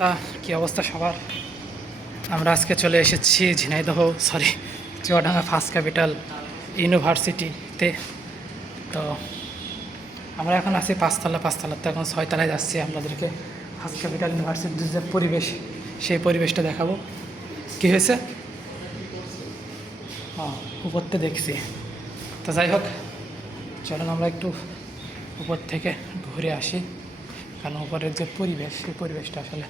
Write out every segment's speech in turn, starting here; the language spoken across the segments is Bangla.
তা কী অবস্থা সবার? আমরা আজকে চলে এসেছি ঝিনাইদহ চুয়াডাঙ্গা ফার্স্ট ক্যাপিটাল ইউনিভার্সিটিতে। তো আমরা এখন আছি পাঁচতলাতে এখন ছয়তলায় যাচ্ছি। আপনাদেরকে ফার্স্ট ক্যাপিটাল ইউনিভার্সিটির যে পরিবেশ, সেই পরিবেশটা দেখাবো। কী হয়েছে? হ্যাঁ, উপরতে দেখছি। তো যাই হোক, চলুন আমরা একটু উপর থেকে ঘুরে আসি, কারণ উপরের যে পরিবেশ, সেই পরিবেশটা আসলে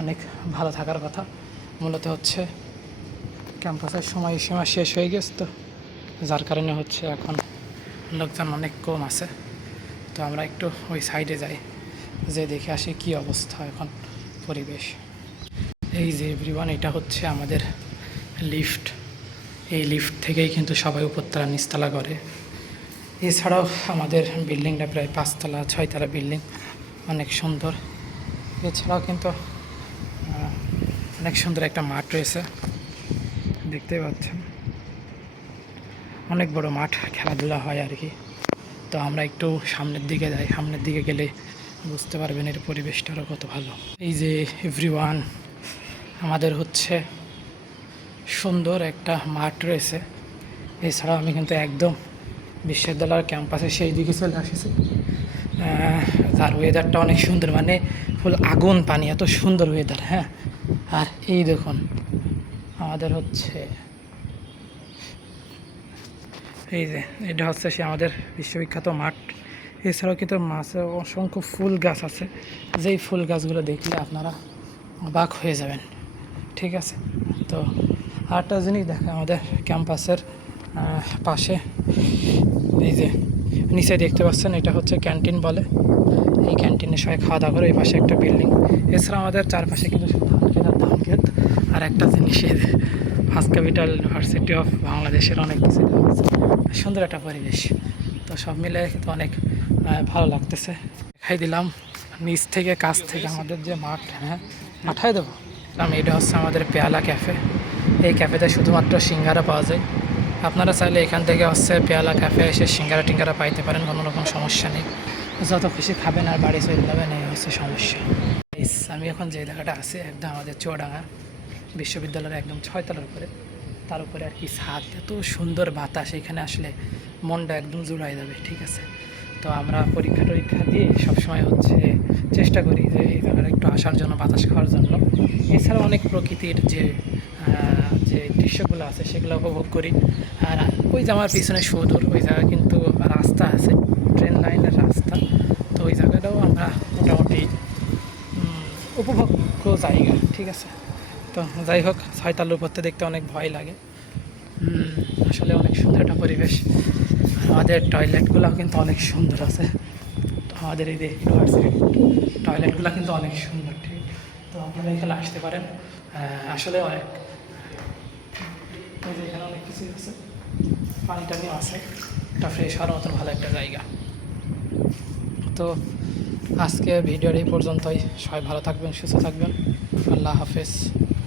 অনেক ভালো থাকার কথা। মূলত হচ্ছে ক্যাম্পাসের সময়সীমা শেষ হয়ে গেছে, তো যার কারণে হচ্ছে এখন লোকজন অনেক কম আছে। তো আমরা একটু ওই সাইডে যাই, যে দেখে আসি কী অবস্থা এখন পরিবেশ। এই যে এভরিওয়ান, এটা হচ্ছে আমাদের লিফট। এই লিফট থেকেই কিন্তু সবাই উপরতলা নিচতলা করে। এছাড়াও আমাদের বিল্ডিংটা প্রায় 5তলা 6তলা বিল্ডিং, অনেক সুন্দর। এছাড়াও কিন্তু অনেক সুন্দর একটা মাঠ রয়েছে, দেখতেই পাচ্ছেন। অনেক বড় মাঠ, খেলাধুলা হয় আর কি। তো আমরা একটু সামনের দিকে যাই, সামনের দিকে গেলে বুঝতে পারবেন এর পরিবেশটা আরও কত ভালো। এই যে এভরিওয়ান, আমাদের হচ্ছে সুন্দর একটা মাঠ রয়েছে। এছাড়াও আমি কিন্তু একদম বিশ্ববিদ্যালয়ের ক্যাম্পাসে সেই দিকে চলে আসেছি। তার ওয়েদারটা অনেক সুন্দর, মানে ফুল আগুন পানি, এত সুন্দর ওয়েদার। হ্যাঁ, আর এই দেখুন আমাদের হচ্ছে এই যে এটা হচ্ছে সে আমাদের বিশ্ববিখ্যাত মাঠ। এছাড়াও কিন্তু মাঝে অসংখ্য ফুল গাছ আছে, যেই ফুল গাছগুলো দেখলে আপনারা অবাক হয়ে যাবেন। ঠিক আছে, তো আরেকটা জিনিস দেখা, আমাদের ক্যাম্পাসের পাশে এই যে নিচে দেখতে পাচ্ছেন, এটা হচ্ছে ক্যান্টিন বলে। এই ক্যান্টিনে সবাই খাওয়া দাওয়া করে। এই পাশে একটা বিল্ডিং। এছাড়া আমাদের চারপাশে কিন্তু ধান ক্ষেত আর একটা জিনিসের ফার্স্ট ক্যাপিটাল ইউনিভার্সিটি অফ বাংলাদেশের অনেক কিছু সুন্দর একটা পরিবেশ। তো সব মিলে কিন্তু অনেক ভালো লাগতেছে। দেখাই দিলাম নিচ থেকে কাছ থেকে আমাদের যে মাঠ। হ্যাঁ, মাঠায় দেবো। এটা হচ্ছে আমাদের পেয়ালা ক্যাফে। এই ক্যাফেতে শুধুমাত্র সিঙ্গারা পাওয়া যায়। আপনারা চাইলে এখান থেকে হচ্ছে পেয়ালা ক্যাফে এসে সিঙ্গারা টিঙ্গারা পাইতে পারেন, কোনো রকম সমস্যা নেই। যত খুশি খাবেন আর বাড়ি চলে যাবেন, এই হচ্ছে সমস্যা। আমি এখন যে জায়গাটা আছে একদম আমাদের চুয়াডাঙ্গা বিশ্ববিদ্যালয়ের একদম 6তলার উপরে। তার উপরে আর কি ছাদ, এত সুন্দর বাতাস, এখানে আসলে মনটা একদম জুড়াই যাবে। ঠিক আছে, তো আমরা পরীক্ষা টরীক্ষা দিয়ে সবসময় হচ্ছে চেষ্টা করি যে এই জায়গাটা একটু আসার জন্য, বাতাস খাওয়ার জন্য। এছাড়াও অনেক প্রকৃতির যে যে দৃশ্যগুলো আছে সেগুলো উপভোগ করি। আর ওই যে আমার পিছনে সুদূর ওই জায়গায় কিন্তু রাস্তা আছে, ট্রেন লাইনের রাস্তা। তো ওই জায়গাটাও আমরা মোটামুটি উপভোগ্য জায়গা। ঠিক আছে, তো যাই হোক, 6তলার উপরতে দেখতে অনেক ভয় লাগে। আসলে অনেক সুন্দর একটা পরিবেশ। আমাদের টয়লেটগুলো কিন্তু অনেক সুন্দর আছে। আমাদের এই যে ইউনিভার্সিটির টয়লেটগুলো কিন্তু অনেক সুন্দর। ঠিক, তো আপনারা এখানে আসতে পারেন। আসলে অনেক ওই যে এখানে অনেক কিছু আছে, পানি টানিও আছে, এটা ফ্রেশ হওয়ার মতন ভালো একটা জায়গা। তো আজকে ভিডিওর এই পর্যন্তই। সবাই ভালো থাকবেন, সুস্থ থাকবেন। আল্লাহ হাফেজ।